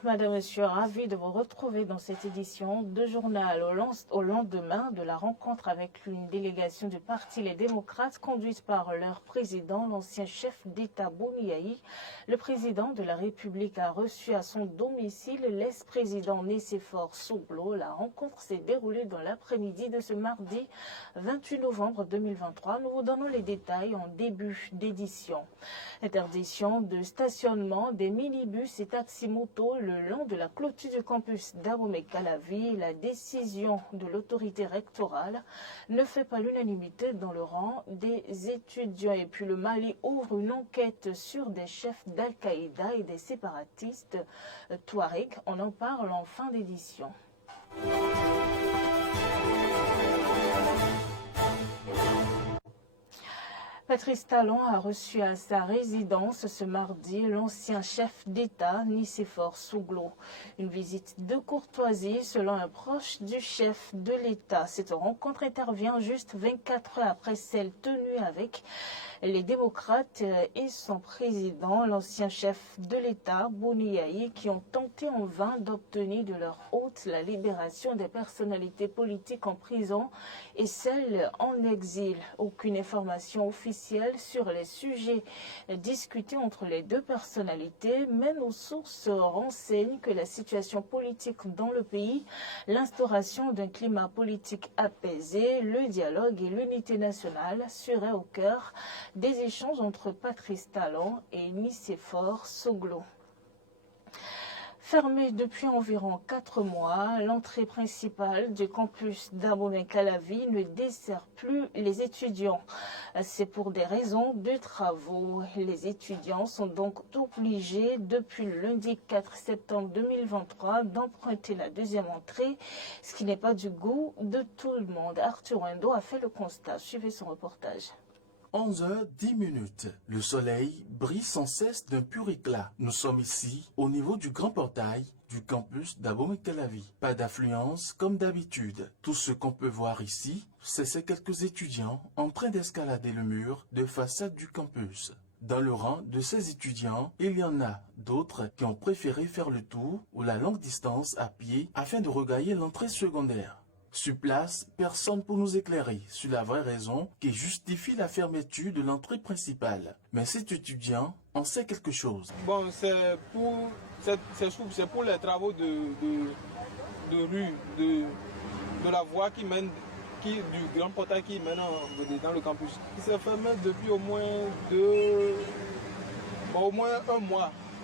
Bonjour Madame, Monsieur, ravi de vous retrouver dans cette édition de journal au lendemain de la rencontre avec une délégation du parti Les Démocrates conduite par leur président, l'ancien chef d'État Bouniaï. Le président de la République a reçu à son domicile l'ex-président Nicéphore Soglo. La rencontre s'est déroulée dans l'après-midi de ce mardi 28 novembre 2023. Nous vous donnons les détails en début d'édition. Interdiction de stationnement des minibus et taxi-motos le long de la clôture du campus d'Abomey-Calavi. La décision de l'autorité rectorale ne fait pas l'unanimité dans le rang des étudiants. Et puis le Mali ouvre une enquête sur des chefs d'Al-Qaïda et des séparatistes Touareg. On en parle en fin d'édition. Patrice Talon a reçu à sa résidence ce mardi l'ancien chef d'État Nicéphore Soglo. Une visite de courtoisie selon un proche du chef de l'État. Cette rencontre intervient juste 24 heures après celle tenue avec les démocrates et son président, l'ancien chef de l'État, Bouniaï, qui ont tenté en vain d'obtenir de leur hôte la libération des personnalités politiques en prison et celles en exil. Aucune information officielle sur les sujets discutés entre les deux personnalités, mais nos sources renseignent que la situation politique dans le pays, l'instauration d'un climat politique apaisé, le dialogue et l'unité nationale seraient au cœur des échanges entre Patrice Talon et Nicéphore Soglo. Fermée depuis environ 4 mois, l'entrée principale du campus d'Abomey-Calavi ne dessert plus les étudiants. C'est pour des raisons de travaux. Les étudiants sont donc obligés depuis le lundi 4 septembre 2023 d'emprunter la deuxième entrée, ce qui n'est pas du goût de tout le monde. Arthur Wendo a fait le constat. Suivez son reportage. 11h10. Le soleil brille sans cesse d'un pur éclat. Nous sommes ici, au niveau du grand portail du campus d'Abomey-Calavi. Pas d'affluence comme d'habitude. Tout ce qu'on peut voir ici, c'est ces quelques étudiants en train d'escalader le mur de façade du campus. Dans le rang de ces étudiants, il y en a d'autres qui ont préféré faire le tour ou la longue distance à pied afin de regagner l'entrée secondaire. Sur place, personne pour nous éclairer sur la vraie raison qui justifie la fermeture de l'entrée principale. Mais cet étudiant en sait quelque chose. Bon, c'est pour les travaux de rue, de la voie qui mène, du grand portail qui mène dans le campus. Il s'est fermé depuis au moins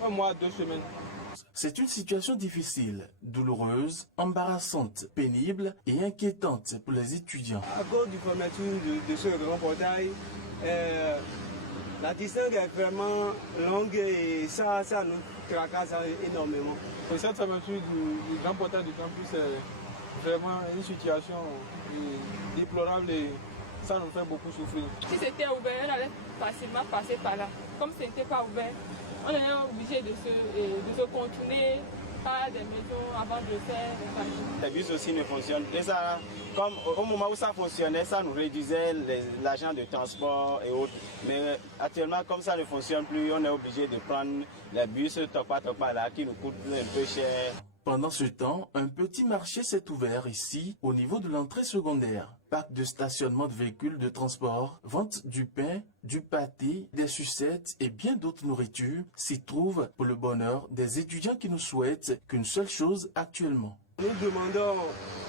un mois, 2 semaines. C'est une situation difficile, douloureuse, embarrassante, pénible et inquiétante pour les étudiants. À cause du fermeture de ce grand portail, la distance est vraiment longue et ça nous tracasse énormément. Et cette fermeture du grand portail du campus est vraiment une situation déplorable et ça nous fait beaucoup souffrir. Si c'était ouvert, on allait facilement passer par là. Comme ce n'était pas ouvert, on est obligé de se contourner par des maisons avant de faire le Les bus aussi ne fonctionnent. Et ça, comme au moment où ça fonctionnait, ça nous réduisait l'argent de transport et autres. Mais actuellement, comme ça ne fonctionne plus, on est obligé de prendre les bus Topa là qui nous coûtent un peu cher. Pendant ce temps, un petit marché s'est ouvert ici, au niveau de l'entrée secondaire. Parc de stationnement de véhicules de transport, vente du pain, du pâté, des sucettes et bien d'autres nourritures s'y trouvent pour le bonheur des étudiants qui ne souhaitent qu'une seule chose actuellement. Nous demandons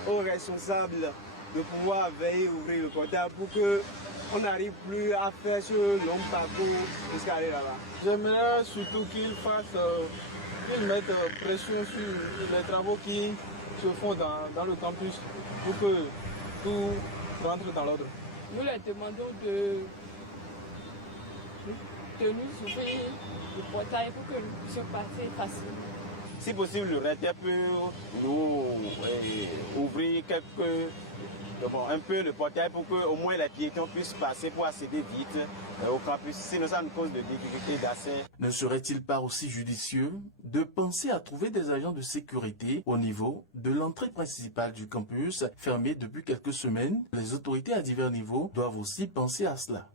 aux responsables de pouvoir veiller ouvrir le portail pour qu'on n'arrive plus à faire ce long parcours jusqu'à aller là-bas. J'aimerais surtout qu'ils mettent pression sur les travaux qui se font dans le campus pour que tout rentre dans l'ordre. Nous les demandons de nous ouvrir le portail pour que nous puissions passer facilement. Si possible, le recteur peut nous ouvrir un peu le portail pour qu'au moins les piétons puissent passer pour accéder vite au campus. Sinon, ça nous cause de difficultés d'accès. Ne serait-il pas aussi judicieux de penser à trouver des agents de sécurité au niveau de l'entrée principale du campus, fermée depuis quelques semaines? Les autorités à divers niveaux doivent aussi penser à cela.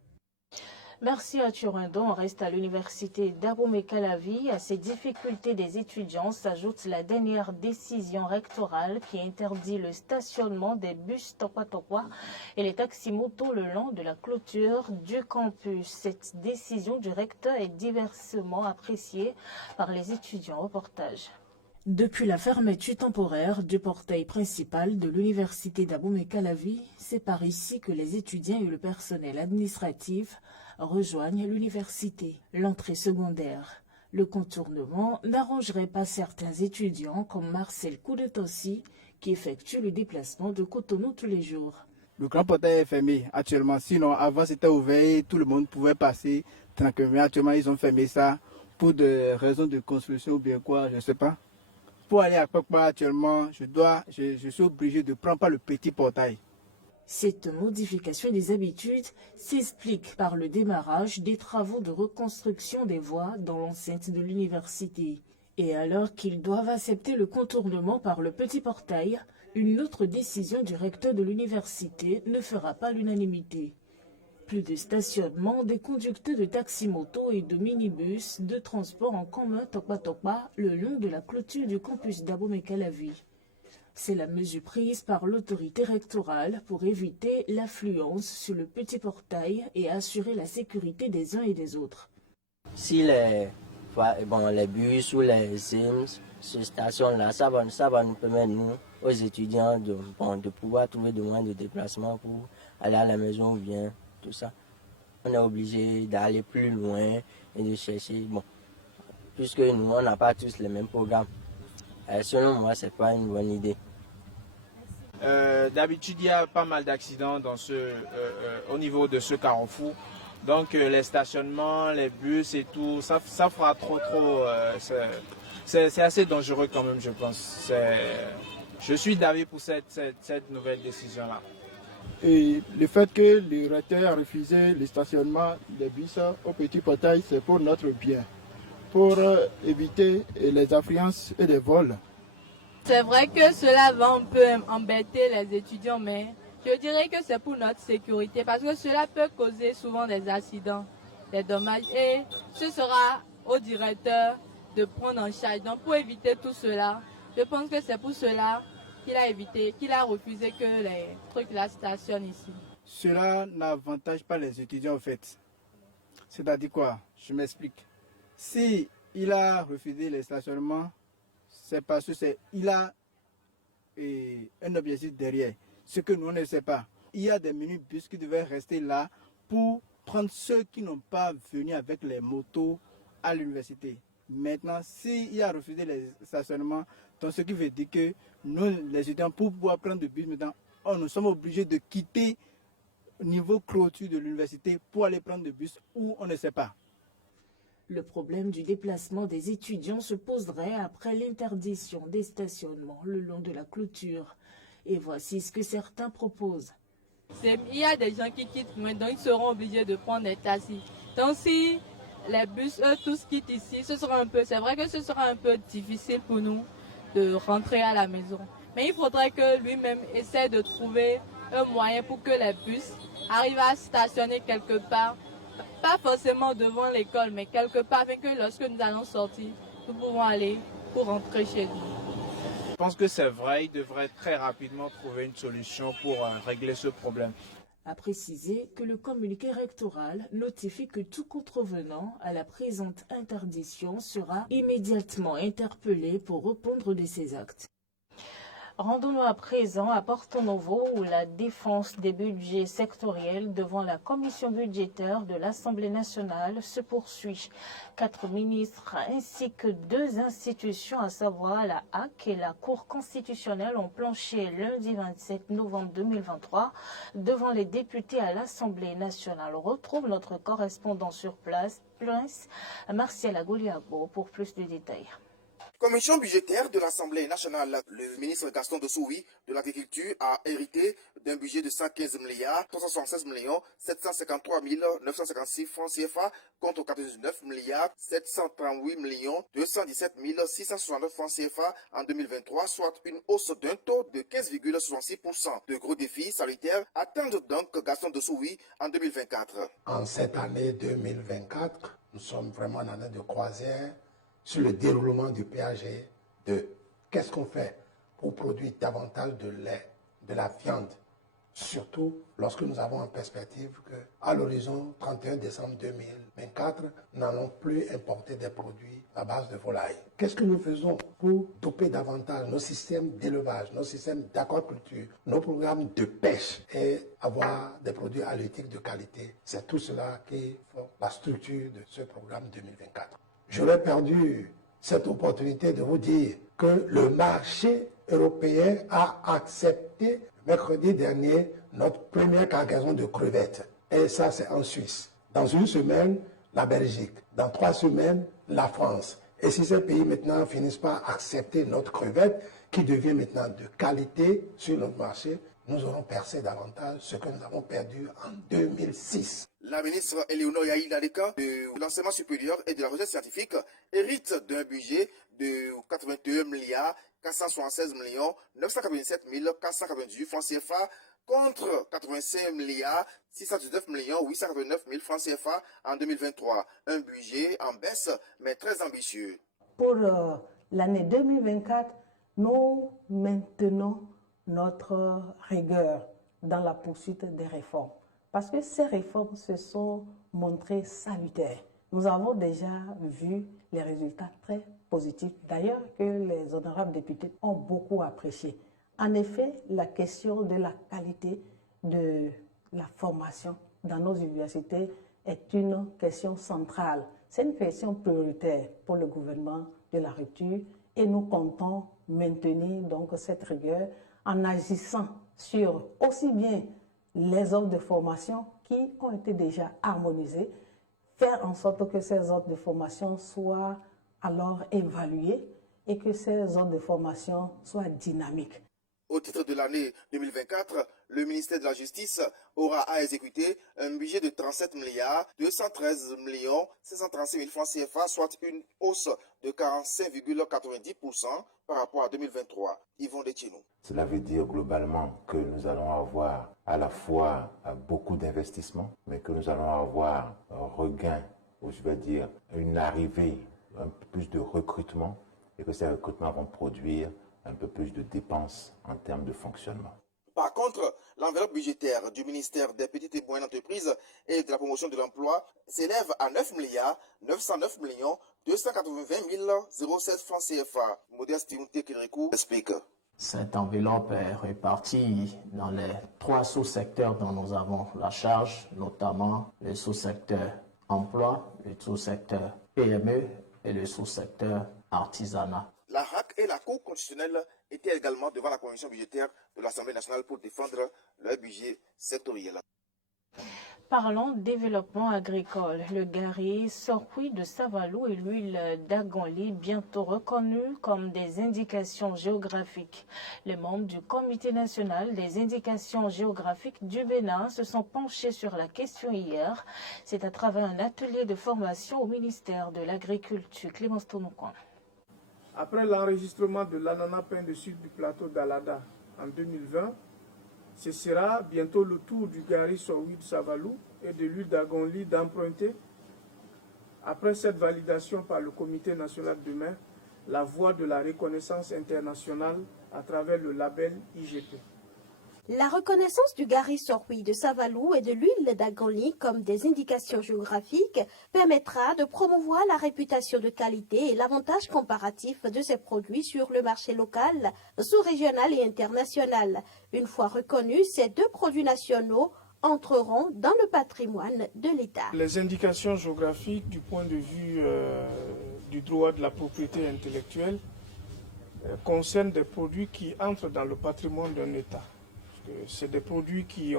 Merci à Turandon. On reste à l'université d'Abomey-Calavi. À ces difficultés des étudiants s'ajoute la dernière décision rectorale qui interdit le stationnement des bus Tokwa et les taxis-motos le long de la clôture du campus. Cette décision du recteur est diversement appréciée par les étudiants. Reportage. Depuis la fermeture temporaire du portail principal de l'université d'Abomey-Calavi, c'est par ici que les étudiants et le personnel administratif rejoignent l'université. L'entrée secondaire, le contournement n'arrangerait pas certains étudiants comme Marcel Koudetossi qui effectue le déplacement de Cotonou tous les jours. Le grand portail est fermé actuellement, sinon avant c'était ouvert, tout le monde pouvait passer tranquillement. Actuellement ils ont fermé ça pour des raisons de construction ou bien quoi, je ne sais pas. Pour aller à Pokpa actuellement, je suis obligé de prendre par le petit portail. Cette modification des habitudes s'explique par le démarrage des travaux de reconstruction des voies dans l'enceinte de l'université. Et alors qu'ils doivent accepter le contournement par le petit portail, une autre décision du recteur de l'université ne fera pas l'unanimité. Plus de stationnement des conducteurs de taxi-moto et de minibus de transport en commun Tokpa le long de la clôture du campus d'Abomey-Calavi. C'est la mesure prise par l'autorité rectorale pour éviter l'affluence sur le petit portail et assurer la sécurité des uns et des autres. Si les bus ou les Sims se stationnent là, ça va nous permettre, nous, aux étudiants, de pouvoir trouver des moyens de déplacement pour aller à la maison ou bien tout ça. On est obligé d'aller plus loin et de chercher, puisque nous, on n'a pas tous les mêmes programmes. Selon moi, ce n'est pas une bonne idée. D'habitude, il y a pas mal d'accidents au niveau de ce carrefour. Donc, les stationnements, les bus et tout, ça fera trop. C'est assez dangereux quand même, je pense. Je suis d'avis pour cette nouvelle décision-là. Et le fait que le recteur a refusé le stationnement des bus au petit portail, c'est pour notre bien, pour éviter les affluences et les vols. C'est vrai que cela va un peu embêter les étudiants, mais je dirais que c'est pour notre sécurité parce que cela peut causer souvent des accidents, des dommages et ce sera au directeur de prendre en charge. Donc pour éviter tout cela, je pense que c'est pour cela qu'il a refusé que les trucs là stationnent ici. Cela n'avantage pas les étudiants en fait. C'est-à-dire quoi? Je m'explique. Si il a refusé les stationnements, c'est parce qu'il a un objectif derrière, ce que nous ne savons pas. Il y a des minibus qui devaient rester là pour prendre ceux qui n'ont pas venu avec les motos à l'université. Maintenant, s'il a refusé les stationnements, donc ce qui veut dire que nous, les étudiants, pour pouvoir prendre le bus maintenant, nous sommes obligés de quitter le niveau clôture de l'université pour aller prendre le bus où on ne sait pas. Le problème du déplacement des étudiants se poserait après l'interdiction des stationnements le long de la clôture. Et voici ce que certains proposent. Il y a des gens qui quittent loin, donc ils seront obligés de prendre des taxis. Donc si les bus, eux, tous quittent ici, c'est vrai que ce sera un peu difficile pour nous de rentrer à la maison. Mais il faudrait que lui-même essaie de trouver un moyen pour que les bus arrivent à stationner quelque part. Pas forcément devant l'école, mais quelque part afin que lorsque nous allons sortir, nous pouvons aller pour rentrer chez nous. Je pense que c'est vrai, il devrait très rapidement trouver une solution pour régler ce problème. A précisé que le communiqué rectoral notifie que tout contrevenant à la présente interdiction sera immédiatement interpellé pour répondre de ses actes. Rendons-nous à présent à Porto Novo où la défense des budgets sectoriels devant la commission budgétaire de l'Assemblée nationale se poursuit. 4 ministres ainsi que 2 institutions, à savoir la HAC et la Cour constitutionnelle, ont planché lundi 27 novembre 2023 devant les députés à l'Assemblée nationale. On retrouve notre correspondant sur place, Martial Agoliabo, pour plus de détails. Commission budgétaire de l'Assemblée nationale. Le ministre Gaston Dessouy de l'Agriculture a hérité d'un budget de 115 milliards 376 millions 753 956 francs CFA contre 99 milliards 738 millions 217 669 francs CFA en 2023, soit une hausse d'un taux de 15,66%. De gros défis sanitaires attendent donc Gaston Dessouy en 2024. En cette année 2024, nous sommes vraiment en année de croisière sur le déroulement du PAG, de qu'est-ce qu'on fait pour produire davantage de lait, de la viande, surtout lorsque nous avons en perspective qu'à l'horizon 31 décembre 2024, nous n'allons plus importer des produits à base de volaille. Qu'est-ce que nous faisons pour doper davantage nos systèmes d'élevage, nos systèmes d'aquaculture, nos programmes de pêche et avoir des produits halieutiques de qualité? C'est tout cela qui fait la structure de ce programme 2024. J'aurais perdu cette opportunité de vous dire que le marché européen a accepté mercredi dernier notre première cargaison de crevettes. Et ça, c'est en Suisse. Dans une semaine, la Belgique. Dans 3 semaines, la France. Et si ces pays maintenant finissent par accepter notre crevette, qui devient maintenant de qualité sur notre marché, nous aurons percé davantage ce que nous avons perdu en 2006. La ministre Éléonore Yahi Laleka de l'enseignement supérieur et de la recherche scientifique hérite d'un budget de 81 milliards 476 millions 997 498 francs CFA contre 85 milliards 619 millions 889 000 francs CFA en 2023. Un budget en baisse mais très ambitieux. Pour l'année 2024, nous maintenons notre rigueur dans la poursuite des réformes. Parce que ces réformes se sont montrées salutaires. Nous avons déjà vu les résultats très positifs, d'ailleurs que les honorables députés ont beaucoup apprécié. En effet, la question de la qualité de la formation dans nos universités est une question centrale. C'est une question prioritaire pour le gouvernement de la rupture et nous comptons maintenir donc cette rigueur en agissant sur aussi bien les offres de formation qui ont été déjà harmonisées, faire en sorte que ces offres de formation soient alors évaluées et que ces offres de formation soient dynamiques. Au titre de l'année 2024, le ministère de la Justice aura à exécuter un budget de 37 milliards 213 millions 636 000 francs CFA, soit une hausse de 45,90% par rapport à 2023. Yvon Detieno. Cela veut dire globalement que nous allons avoir à la fois beaucoup d'investissements, mais que nous allons avoir un regain, ou je vais dire une arrivée, un peu plus de recrutement, et que ces recrutements vont produire un peu plus de dépenses en termes de fonctionnement. Par contre, l'enveloppe budgétaire du ministère des Petites et Moyennes Entreprises et de la Promotion de l'Emploi s'élève à 9 milliards 909 millions 280 007 francs CFA. Modeste Younté Kirikou explique. Cette enveloppe est répartie dans les 3 sous-secteurs dont nous avons la charge, notamment le sous-secteur emploi, le sous-secteur PME et le sous-secteur artisanat. La RAC et la Cour constitutionnelle étaient également devant la commission budgétaire de l'Assemblée nationale pour défendre leur budget sectoriel. Parlons développement agricole. Le gari sorui de Savalou et l'huile d'Agonli, bientôt reconnus comme des indications géographiques. Les membres du Comité national des indications géographiques du Bénin se sont penchés sur la question hier. C'est à travers un atelier de formation au ministère de l'Agriculture. Clémence Tounoukan. Après l'enregistrement de l'ananas pain de sucre du plateau d'Alada en 2020, ce sera bientôt le tour du gari sorui de Savalou et de l'huile d'Agonli d'emprunter, après cette validation par le Comité national de mer, la voie de la reconnaissance internationale à travers le label IGP. La reconnaissance du gari sorui de Savalou et de l'huile d'Agonli comme des indications géographiques permettra de promouvoir la réputation de qualité et l'avantage comparatif de ces produits sur le marché local, sous-régional et international. Une fois reconnus, ces 2 produits nationaux entreront dans le patrimoine de l'État. Les indications géographiques du point de vue du droit de la propriété intellectuelle concernent des produits qui entrent dans le patrimoine d'un État. C'est des produits qui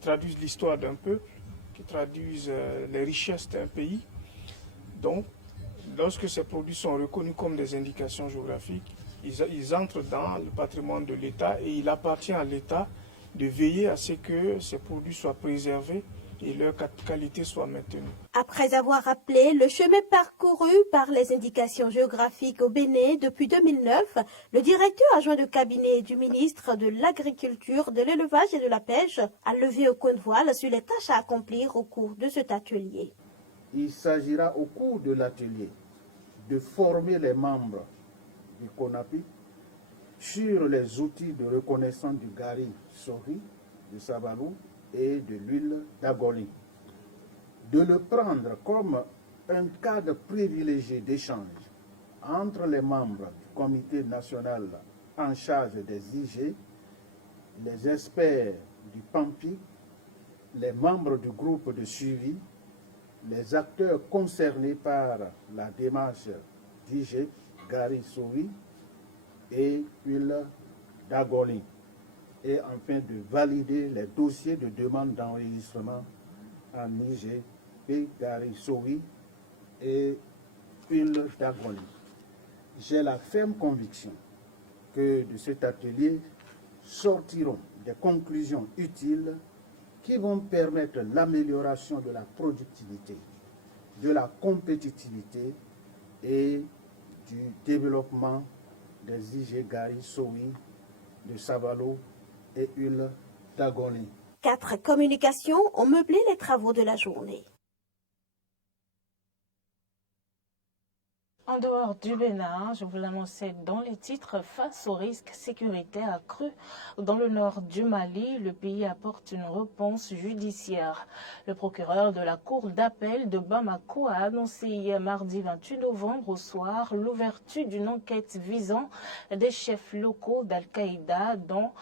traduisent l'histoire d'un peuple, qui traduisent les richesses d'un pays. Donc, lorsque ces produits sont reconnus comme des indications géographiques, ils entrent dans le patrimoine de l'État et il appartient à l'État de veiller à ce que ces produits soient préservés et leur qualité soit maintenue. Après avoir rappelé le chemin parcouru par les indications géographiques au Bénin depuis 2009, le directeur adjoint de cabinet du ministre de l'Agriculture, de l'Élevage et de la Pêche a levé au coin de voile sur les tâches à accomplir au cours de cet atelier. Il s'agira au cours de l'atelier de former les membres du CONAPI sur les outils de reconnaissance du gari sori, de Savalou et de l'huile d'Agoli. De le prendre comme un cadre privilégié d'échange entre les membres du comité national en charge des IG, les experts du PAMPI, les membres du groupe de suivi, les acteurs concernés par la démarche d'IG, gari sori et huile d'Agoli, et enfin de valider les dossiers de demande d'enregistrement en IG, gari sori et huile d'Agoli. J'ai la ferme conviction que de cet atelier sortiront des conclusions utiles qui vont permettre l'amélioration de la productivité, de la compétitivité et du développement des IG gari sori, de Savalou et huile d'Agoli. 4 communications ont meublé les travaux de la journée. En dehors du Bénin, je vous l'annonçais dans les titres, face au risque sécuritaire accru dans le nord du Mali, le pays apporte une réponse judiciaire. Le procureur de la cour d'appel de Bamako a annoncé hier mardi 28 novembre au soir l'ouverture d'une enquête visant des chefs locaux d'Al-Qaïda dont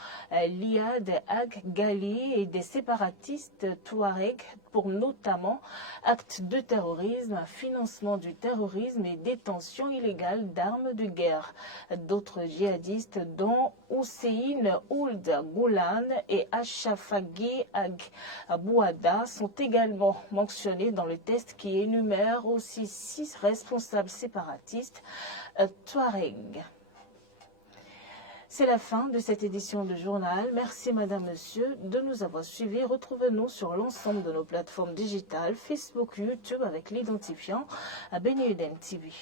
l'Iyad Ag Ghali et des séparatistes Touareg pour notamment actes de terrorisme, financement du terrorisme et détention illégale d'armes de guerre. D'autres djihadistes dont Hussein Ould Goulan et Ashafaghi Ag Bouada sont également mentionnés dans le test qui énumère aussi 6 responsables séparatistes Touareg. C'est la fin de cette édition de journal. Merci Madame, Monsieur de nous avoir suivis. Retrouvez-nous sur l'ensemble de nos plateformes digitales, Facebook, YouTube avec l'identifiant à Benny Uden TV.